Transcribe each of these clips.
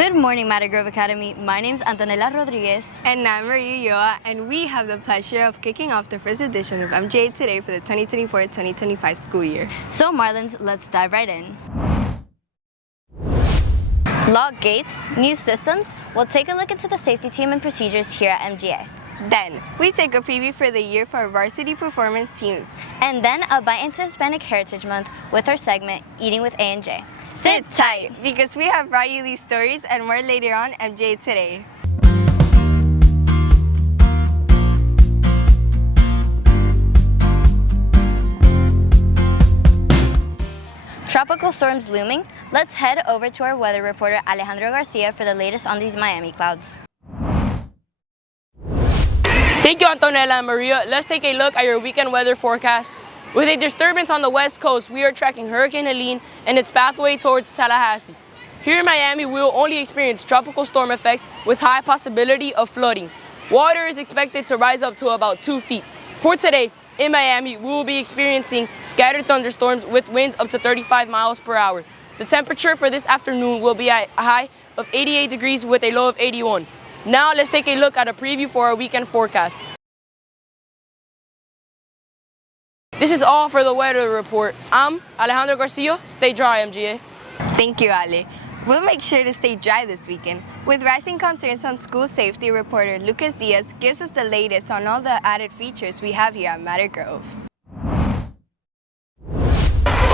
Good morning, Matter Grove Academy. My name is Antonella Rodriguez. And I'm Maria Yoa, and we have the pleasure of kicking off the first edition of MGA Today for the 2024-2025 school year. So Marlins, let's dive right in. Lock gates, new systems. We'll take a look into the safety team and procedures here at MGA. Then, we take a preview for the year for our varsity performance teams. And then a bite into Hispanic Heritage Month with our segment, Eating with A&J. Sit tight, because we have brought you these stories and more later on MGA Today. Tropical storms looming? Let's head over to our weather reporter Alejandro Garcia for the latest on these Miami clouds. Thank you, Antonella and Maria. Let's take a look at your weekend weather forecast. With a disturbance on the west coast, we are tracking Hurricane Helene and its pathway towards Tallahassee. Here in Miami, we will only experience tropical storm effects with high possibility of flooding. Water is expected to rise up to about 2 feet. For today, in Miami, we will be experiencing scattered thunderstorms with winds up to 35 miles per hour. The temperature for this afternoon will be at a high of 88 degrees with a low of 81. Now let's take a look at a preview for our weekend forecast. This is all for the weather report. I'm Alejandro Garcia. Stay dry, MGA. Thank you, Ale. We'll make sure to stay dry this weekend. With rising concerns on school safety, reporter Lucas Diaz gives us the latest on all the added features we have here at Matter Grove.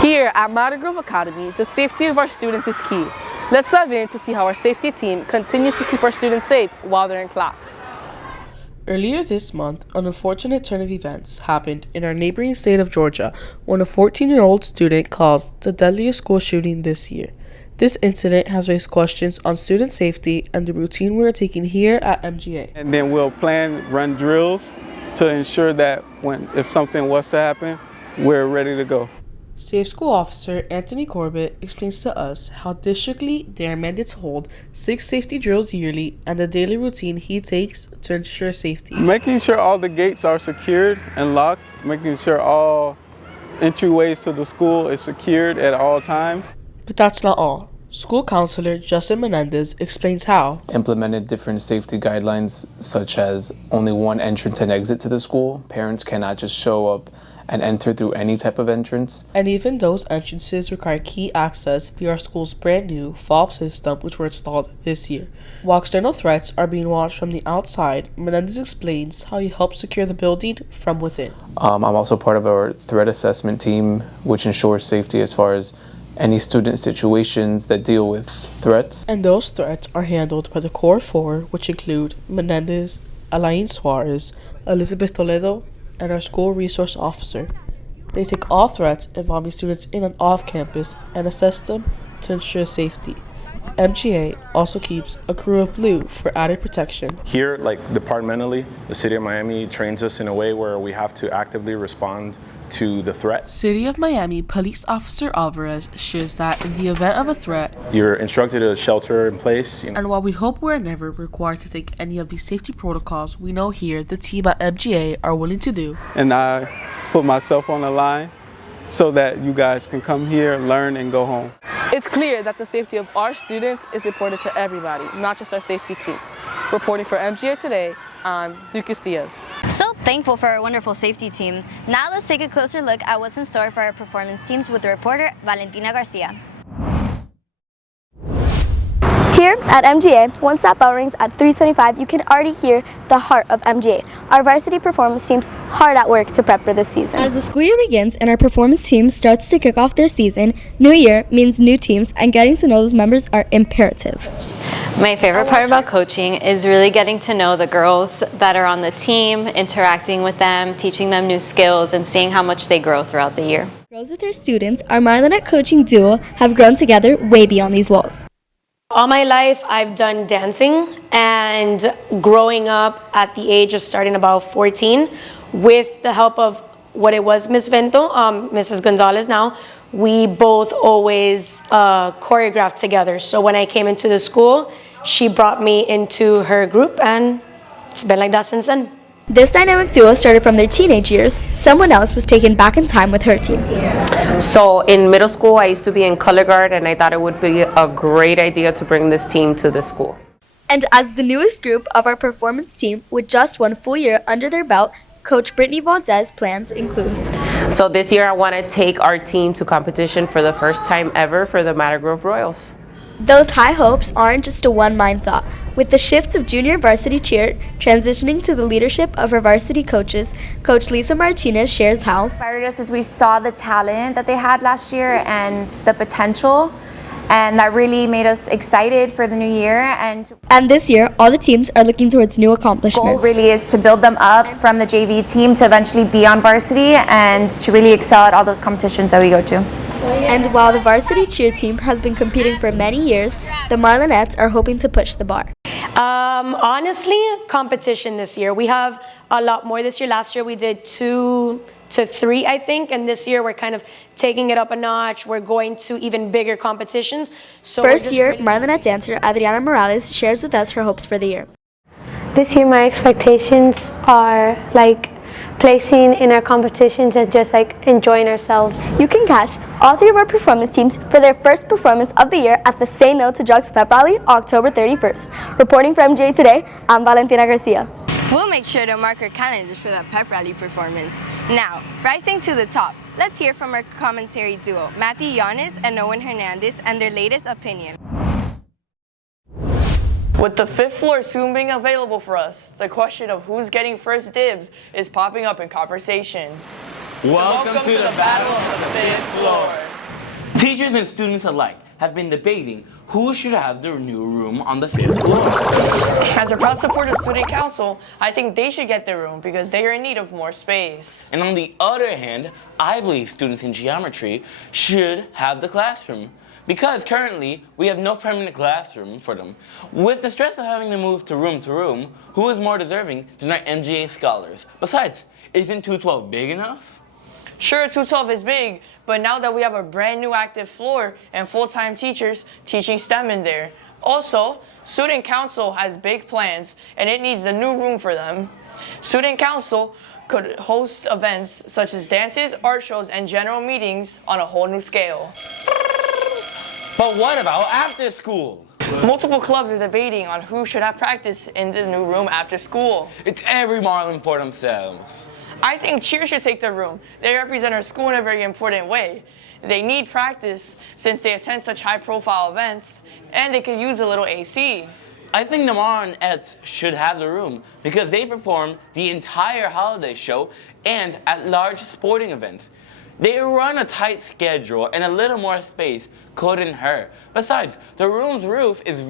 Here at Matter Grove Academy, the safety of our students is key. Let's dive in to see how our safety team continues to keep our students safe while they're in class. Earlier this month, an unfortunate turn of events happened in our neighboring state of Georgia when a 14-year-old student caused the deadliest school shooting this year. This incident has raised questions on student safety and the routine we are taking here at MGA. And then we'll run drills to ensure that if something was to happen, we're ready to go. Safe School Officer Anthony Corbett explains to us how districtly they are mandated to hold 6 safety drills yearly and the daily routine he takes to ensure safety. Making sure all the gates are secured and locked, making sure all entryways to the school is secured at all times. But that's not all. School counselor Justin Menendez explains how. Implemented different safety guidelines such as only one entrance and exit to the school. Parents cannot just show up and enter through any type of entrance. And even those entrances require key access via our school's brand new fob system, which were installed this year. While external threats are being watched from the outside, Menendez explains how he helps secure the building from within. I'm also part of our threat assessment team, which ensures safety as far as any student situations that deal with threats. And those threats are handled by the core 4, which include Menendez, Alain Suarez, Elizabeth Toledo, and our school resource officer. They take all threats involving students in and off campus and assess them to ensure safety. MGA also keeps a crew of blue for added protection. Here, departmentally, the City of Miami trains us in a way where we have to actively respond to the threat. City of Miami Police Officer Alvarez shares that in the event of a threat, you're instructed to shelter in place. And while we hope we're never required to take any of these safety protocols, we know here the team at MGA are willing to do. And I put myself on the line so that you guys can come here, learn, and go home. It's clear that the safety of our students is important to everybody, not just our safety team. Reporting for MGA Today, I'm Lucas Diaz. So thankful for our wonderful safety team. Now let's take a closer look at what's in store for our performance teams with the reporter Valentina Garcia. Here at MGA, once that bell rings at 3:25, you can already hear the heart of MGA. Our varsity performance team's hard at work to prep for this season. As the school year begins and our performance team starts to kick off their season, new year means new teams, and getting to know those members are imperative. My favorite part about coaching is really getting to know the girls that are on the team, interacting with them, teaching them new skills, and seeing how much they grow throughout the year. Girls with their students, our Marlonette coaching duo have grown together way beyond these walls. All my life, I've done dancing, and growing up at the age of starting about 14, with the help of what it was Miss Vento, Mrs. Gonzalez now, we both always choreographed together. So when I came into the school, she brought me into her group, and it's been like that since then. This dynamic duo started from their teenage years. Someone else was taken back in time with her team. So in middle school, I used to be in color guard, and I thought it would be a great idea to bring this team to the school. And as the newest group of our performance team with just 1 full year under their belt, Coach Brittany Valdez plans include. So this year I want to take our team to competition for the first time ever for the Matter Grove Royals. Those high hopes aren't just a one-mind thought. With the shifts of junior varsity cheer transitioning to the leadership of our varsity coaches, Coach Lisa Martinez shares how inspired us as we saw the talent that they had last year and the potential, and that really made us excited for the new year. And this year, all the teams are looking towards new accomplishments. goal really is to build them up from the JV team to eventually be on varsity and to really excel at all those competitions that we go to. And while the varsity cheer team has been competing for many years, the Marlinettes are hoping to push the bar. Honestly, competition this year. We have a lot more this year. Last year we did 2 to 3, I think, and this year we're kind of taking it up a notch. We're going to even bigger competitions. So First year Marlinette dancer Adriana Morales shares with us her hopes for the year. This year my expectations are like placing in our competitions and just like enjoying ourselves. You can catch all 3 of our performance teams for their first performance of the year at the Say No to Drugs Pep Rally, October 31st. Reporting for MJ Today, I'm Valentina Garcia. We'll make sure to mark our calendars for that pep rally performance. Now, rising to the top, let's hear from our commentary duo, Matthew Yanis and Owen Hernandez, and their latest opinion. With the 5th floor soon being available for us, the question of who's getting first dibs is popping up in conversation. Welcome to the battle of the 5th floor. Teachers and students alike have been debating who should have their new room on the 5th floor. As a proud supporter of Student Council, I think they should get their room because they are in need of more space. And on the other hand, I believe students in geometry should have the classroom, because currently we have no permanent classroom for them. With the stress of having to move to room, who is more deserving than our MGA scholars? Besides, isn't 212 big enough? Sure, 212 is big, but now that we have a brand new active floor and full-time teachers teaching STEM in there. Also, Student Council has big plans and it needs a new room for them. Student Council could host events such as dances, art shows, and general meetings on a whole new scale. But what about after school? Multiple clubs are debating on who should have practice in the new room after school. It's every Marlin for themselves. I think cheer should take their room. They represent our school in a very important way. They need practice since they attend such high-profile events, and they could use a little AC. I think the Marlinettes should have the room because they perform the entire holiday show and at large sporting events. They run a tight schedule and a little more space couldn't hurt. Besides, the room's roof is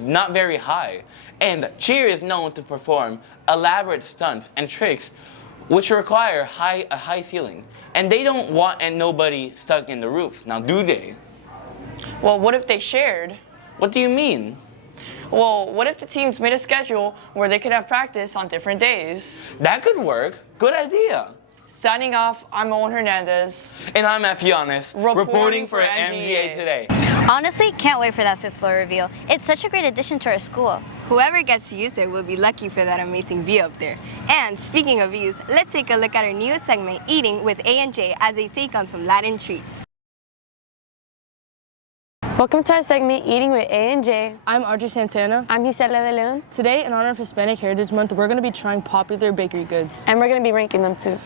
not very high, and cheer is known to perform elaborate stunts and tricks which require a high ceiling. And they don't want nobody stuck in the roof, now do they? Well, what if they shared? What do you mean? Well, what if the teams made a schedule where they could have practice on different days? That could work. Good idea. Signing off, I'm Owen Hernandez. And I'm Matthew Yanis, reporting for MGA Today. Honestly, can't wait for that 5th floor reveal. It's such a great addition to our school. Whoever gets to use it will be lucky for that amazing view up there. And speaking of views, let's take a look at our newest segment, Eating with A&J, as they take on some Latin treats. Welcome to our segment, Eating with A&J. I'm Audrey Santana. I'm Gisela de Leon. Today, in honor of Hispanic Heritage Month, we're going to be trying popular bakery goods. And we're going to be ranking them too.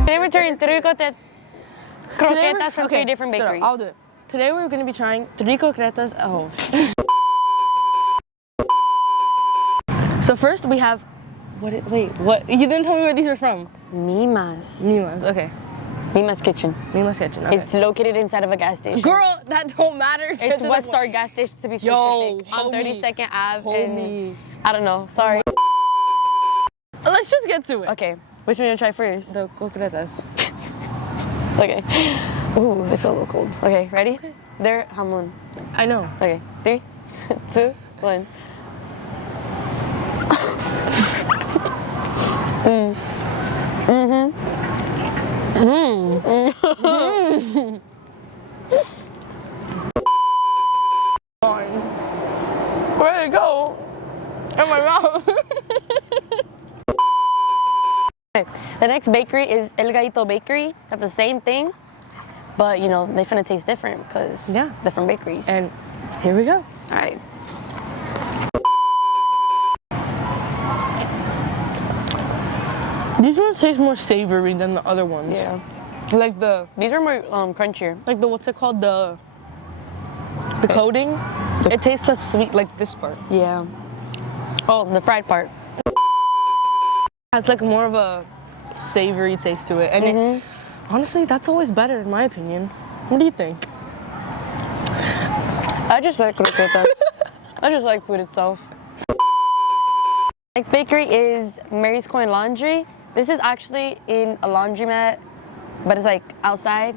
Today we're trying 3 croquetas from 3 different bakeries. I'll do it. Today we're going to be trying 3 croquetas. Oh. So first we have, what? You didn't tell me where these are from. Mimas. Mimas, okay. Mima's Kitchen. Mima's Kitchen, okay. It's located inside of a gas station. Girl, that don't matter. It's West Star gas station to be specific. On 32nd Ave and I don't know, sorry. Let's just get to it. Okay, which one you try first? The croquetas. Okay. Ooh, they feel a little cold. Okay, ready? Okay. They're jamon. I know. Okay, 3, 2, 1. Where'd it go? In my mouth. The next bakery is El Gallito Bakery. Have the same thing, but you know, they finna taste different because different bakeries. And here we go. All right. These ones taste more savory than the other ones. Yeah. Like these are more crunchier. Like what's it called? The coating. It tastes less sweet like this part. Yeah. Oh, the fried part. Has like more of a savory taste to it. And it, honestly, that's always better in my opinion. What do you think? I just like croquetas. I just like food itself. Next bakery is Mary's Coin Laundry. This is actually in a laundromat, but it's like outside.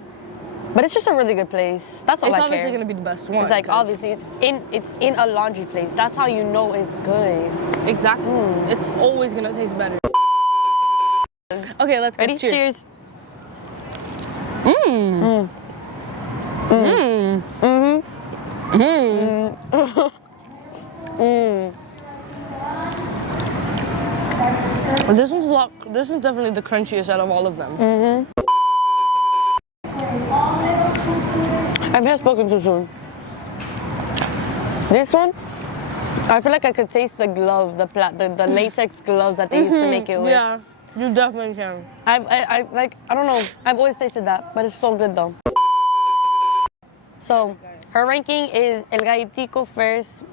But it's just a really good place. That's all I care. It's obviously gonna be the best one. It's like obviously it's in a laundry place. That's how you know it's good. Exactly. It's always gonna taste better. Okay, let's go. Ready? Cheers. This is definitely the crunchiest out of all of them. I may have spoken too soon. This one, I feel like I could taste the glove, the latex gloves that they used to make it with. Yeah, you definitely can. I don't know. I've always tasted that, but it's so good though. So her ranking is El Galletico first.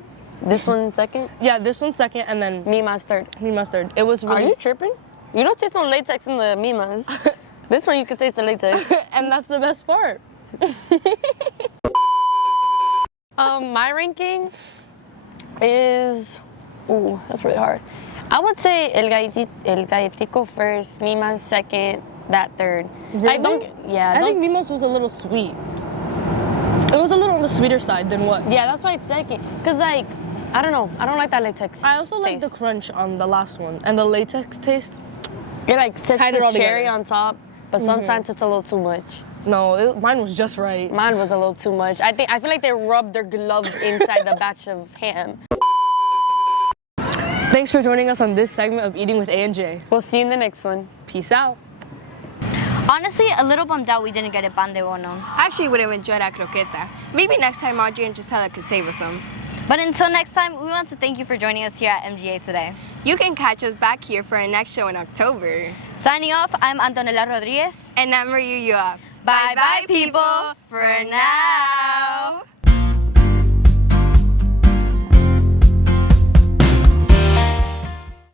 This one second? Yeah, this one second, and then Mima's third. Mima's third. It was really... Are you tripping? You don't taste no latex in the Mimas. This one you can taste the latex. And that's the best part. My ranking is... Ooh, that's really hard. I would say El Galletico first, Mima's second, that third. Really? I think Mima's was a little sweet. It was a little on the sweeter side than what? Yeah, that's my second. Cause like, I don't know. I don't like that latex. I also like the crunch on the last one and the latex taste. It like sets Tied it the all cherry together. on top, but sometimes it's a little too much. No, mine was just right. Mine was a little too much. I feel like they rubbed their gloves inside the batch of ham. Thanks for joining us on this segment of Eating with A and J. We'll see you in the next one. Peace out. Honestly, a little bummed out we didn't get a pan de bono. I actually would have enjoyed a croqueta. Maybe next time Audrey and Gisela could save us some. But until next time, we want to thank you for joining us here at MGA today. You can catch us back here for our next show in October. Signing off, I'm Antonella Rodriguez. And I'm Maria Yua. Bye-bye, people, for now.